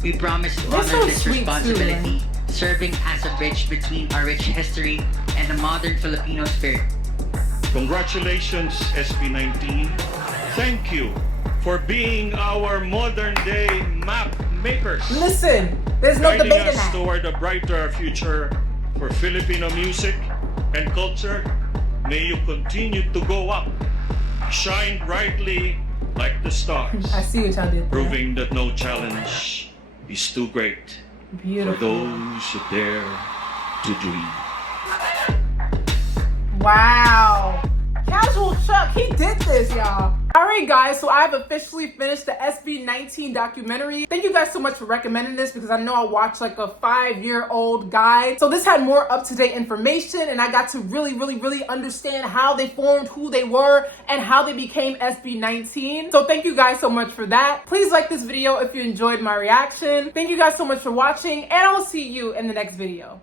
We promise to honor this responsibility, serving as a bridge between our rich history and the modern Filipino spirit. Congratulations, SB19. Thank you for being our modern day map makers. Listen, there's no guiding debating us that. toward a brighter future for Filipino music and culture. May you continue to go up, shine brightly like the stars. I see what y'all did there. Proving that no challenge is too great Beautiful. for those who dare to dream. Wow. Casual Chuck, he did this, y'all. Alright guys, so I've officially finished the SB19 documentary. Thank you guys so much for recommending this because I know I watched like a 5-year-old guide. So this had more up-to-date information and I got to really understand how they formed, who they were, and how they became SB19. So thank you guys so much for that. Please like this video if you enjoyed my reaction. Thank you guys so much for watching and I will see you in the next video.